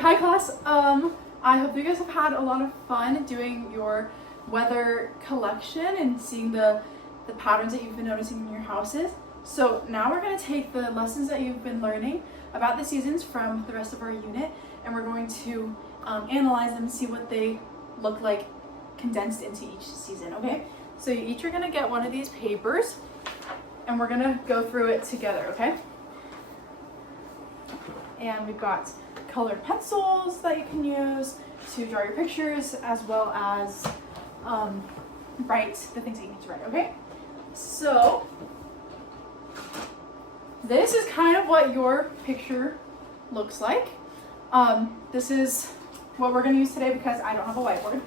hi class. I hope you guys have had a lot of fun doing your weather collection and seeing the patterns that you've been noticing in your houses. So now we're going to take the lessons that you've been learning about the seasons from the rest of our unit, and we're going to analyze them and see what they look like condensed into each season, okay? So you each are going to get one of these papers, and we're going to go through it together, okay? And we've got colored pencils that you can use to draw your pictures, as well as write the things that you need to write, okay? So this is kind of what your picture looks like. This is what we're going to use today because I don't have a whiteboard.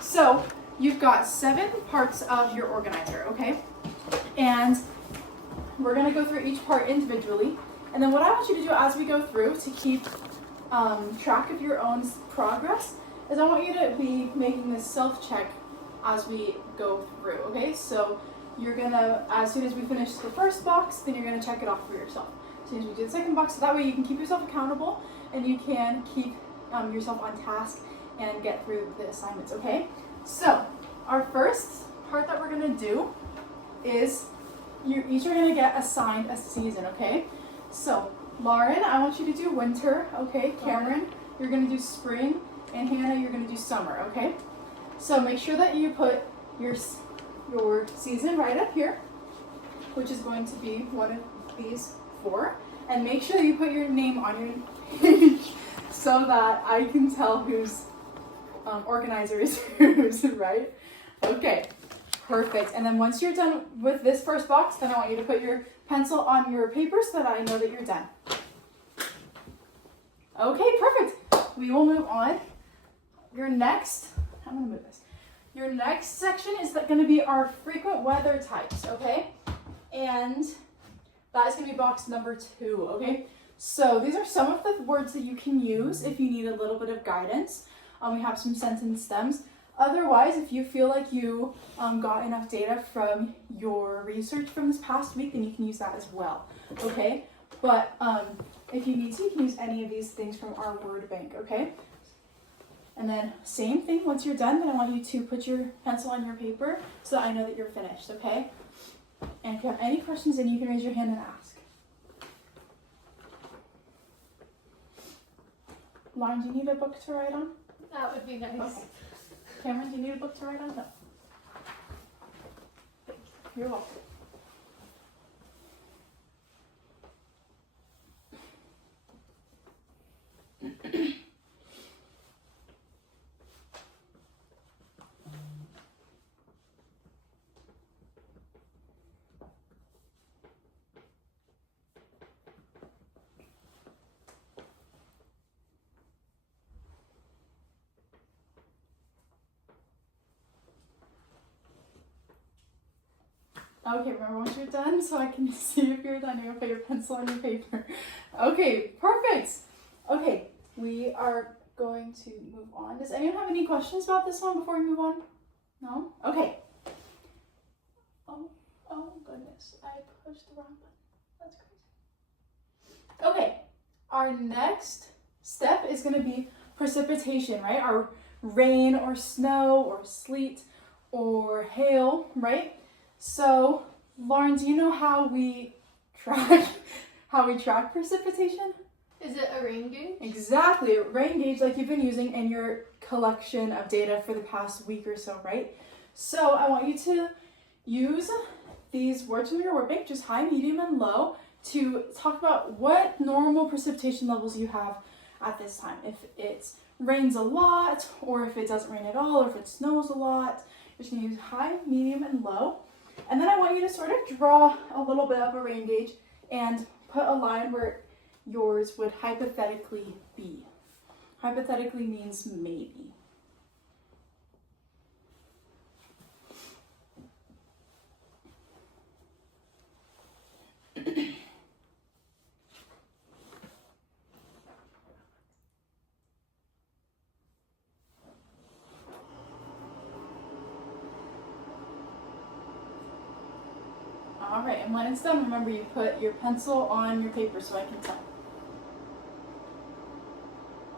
So you've got 7 parts of your organizer, okay? And we're going to go through each part individually. And then what I want you to do as we go through to keep track of your own progress is I want you to be making this self-check as we go through, okay? So you're gonna, as soon as we finish the first box, then you're gonna check it off for yourself. As soon as we do the second box, so that way you can keep yourself accountable and you can keep yourself on task and get through the assignments, okay? So our first part that we're gonna do is you each are gonna get assigned a season, okay? So Lauren, I want you to do winter, okay? Cameron, you're gonna do spring, and Hannah, you're gonna do summer, okay? So make sure that you put your season right up here, which is going to be one of these 4, and make sure you put your name on your page so that I can tell whose organizer is whose, right? Okay, perfect. And then once you're done with this first box, then I want you to put your pencil on your paper so that I know that you're done. Okay, perfect. We will move on. Your next section is going to be our frequent weather types, okay? And that is going to be box number 2, okay? So these are some of the words that you can use if you need a little bit of guidance. We have some sentence stems. Otherwise, if you feel like you got enough data from your research from this past week, then you can use that as well, okay? But if you need to, you can use any of these things from our word bank, okay? And then same thing, once you're done, then I want you to put your pencil on your paper so that I know that you're finished, okay? And if you have any questions, then you can raise your hand and ask. Lauren, do you need a book to write on? That would be nice. Okay. Cameron, do you need a book to write on? No. You're welcome. Okay, remember once you're done, so I can see if you're done, you're gonna put your pencil on your paper. Okay, perfect. Okay, we are going to move on. Does anyone have any questions about this one before we move on? No? Okay. Oh goodness, I pushed the wrong button. That's crazy. Okay, our next step is gonna be precipitation, right? Our rain or snow or sleet or hail, right? So, Lauren, do you know how we track precipitation? Is it a rain gauge? Exactly, a rain gauge like you've been using in your collection of data for the past week or so, right? So I want you to use these words from your word bank, just high, medium, and low, to talk about what normal precipitation levels you have at this time. If it rains a lot, or if it doesn't rain at all, or if it snows a lot, you're just gonna use high, medium, and low. And then I want you to sort of draw a little bit of a rain gauge and put a line where yours would hypothetically be. Hypothetically means maybe. All right, and when it's done, remember you put your pencil on your paper so I can tell.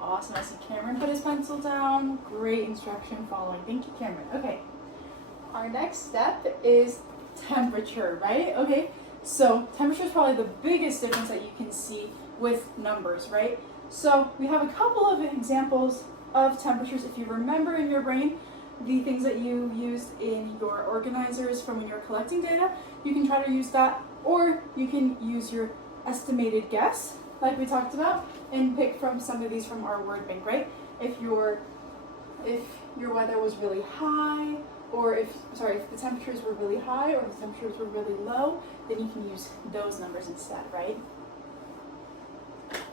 Awesome. I see Cameron put his pencil down. Great instruction following. Thank you, Cameron. Okay. Our next step is temperature, right? Okay. So temperature is probably the biggest difference that you can see with numbers, right? So we have a couple of examples of temperatures. If you remember in your brain the things that you used in your organizers from when you're collecting data, you can try to use that, or you can use your estimated guess, like we talked about, and pick from some of these from our word bank, right? If your weather was really high, or if the temperatures were really high or the temperatures were really low, then you can use those numbers instead, right?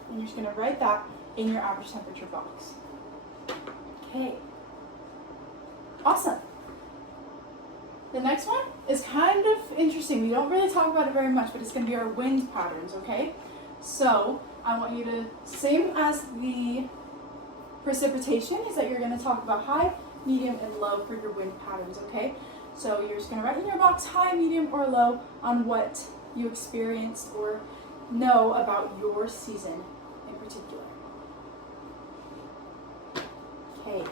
And you're just gonna write that in your average temperature box. Okay. Awesome. The next one is kind of interesting. We don't really talk about it very much, but it's gonna be our wind patterns, okay? So I want you to, same as the precipitation, is that you're gonna talk about high, medium, and low for your wind patterns, okay? So you're just gonna write in your box high, medium, or low on what you experienced or know about your season in particular. Okay.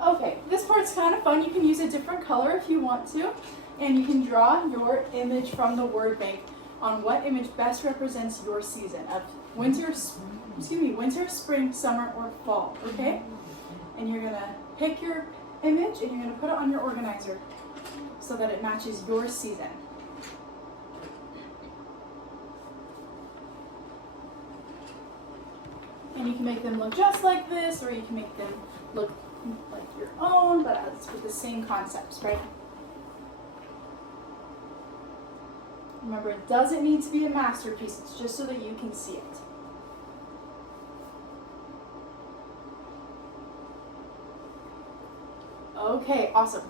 Okay, this part's kind of fun. You can use a different color if you want to, and you can draw your image from the word bank on what image best represents your season of winter, spring, summer, or fall, okay? And you're gonna pick your image and you're gonna put it on your organizer so that it matches your season. And you can make them look just like this, or you can make them look like your own, but it's with the same concepts, right? Remember, it doesn't need to be a masterpiece, it's just so that you can see it. Okay, awesome.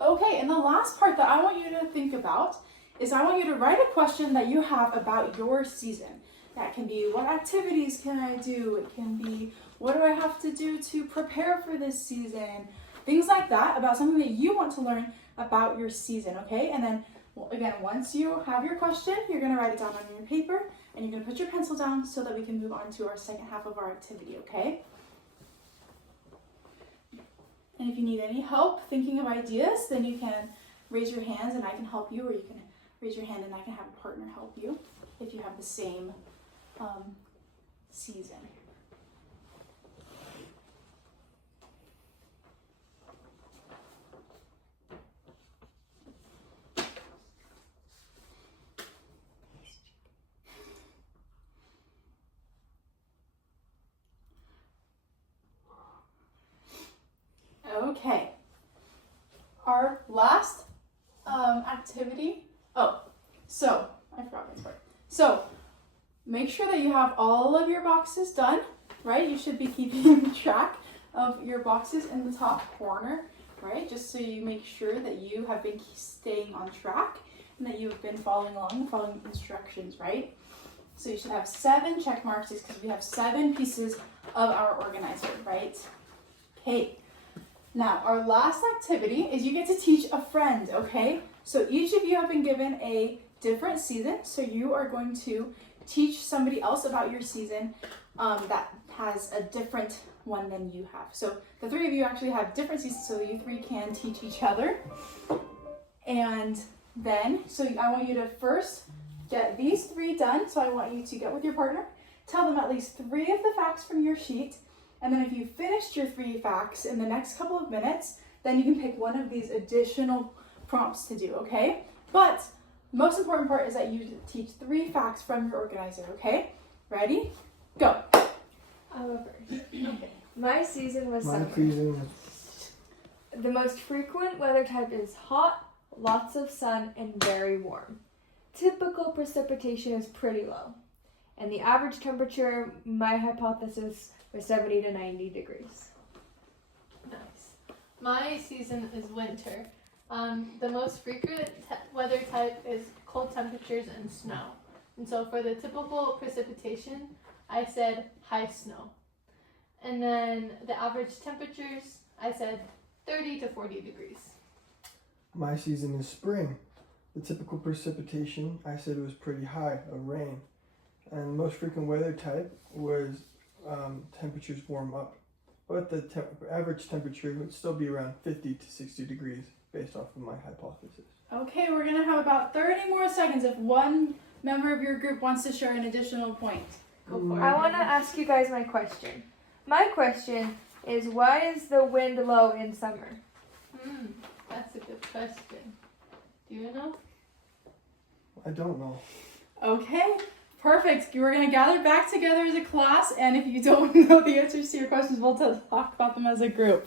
Okay, and the last part that I want you to think about is I want you to write a question that you have about your season. That can be, what activities can I do? It can be, what do I have to do to prepare for this season? Things like that, about something that you want to learn about your season, okay? And then, well, again, once you have your question, you're gonna write it down on your paper, and you're gonna put your pencil down so that we can move on to our second half of our activity, okay? And if you need any help thinking of ideas, then you can raise your hands and I can help you, or you can raise your hand and I can have a partner help you if you have the same season. Okay, our last activity, so I forgot this part. So make sure that you have all of your boxes done, right? You should be keeping track of your boxes in the top corner, right? Just so you make sure that you have been staying on track and that you've been following along, following instructions, right? So you should have 7 check marks because we have 7 pieces of our organizer, right? Okay. Now, our last activity is you get to teach a friend, okay? So each of you have been given a different season, so you are going to teach somebody else about your season that has a different one than you have. So the 3 of you actually have different seasons, so you 3 can teach each other. And then, so I want you to first get these 3 done, so I want you to get with your partner, tell them at least 3 of the facts from your sheet, and then if you finished your 3 facts in the next couple of minutes, then you can pick one of these additional prompts to do, okay? But most important part is that you teach 3 facts from your organizer, okay? Ready? Go. I'll go first. Okay. My season was My summer. season was The most frequent weather type is hot, lots of sun, and very warm. Typical precipitation is pretty low. And the average temperature, my hypothesis, was 70 to 90 degrees. Nice. My season is winter. The most frequent weather type is cold temperatures and snow. And so for the typical precipitation, I said high snow. And then the average temperatures, I said 30 to 40 degrees. my season is spring. The typical precipitation, I said it was pretty high, of rain. And most frequent weather type was temperatures warm up, but the average temperature would still be around 50 to 60 degrees based off of my hypothesis. Okay, we're gonna have about 30 more seconds if one member of your group wants to share an additional point. Go for it. I want to ask you guys my question. My question is, why is the wind low in summer? That's a good question. Do you know? I don't know. Okay, perfect. We're gonna gather back together as a class, and if you don't know the answers to your questions, we'll talk about them as a group.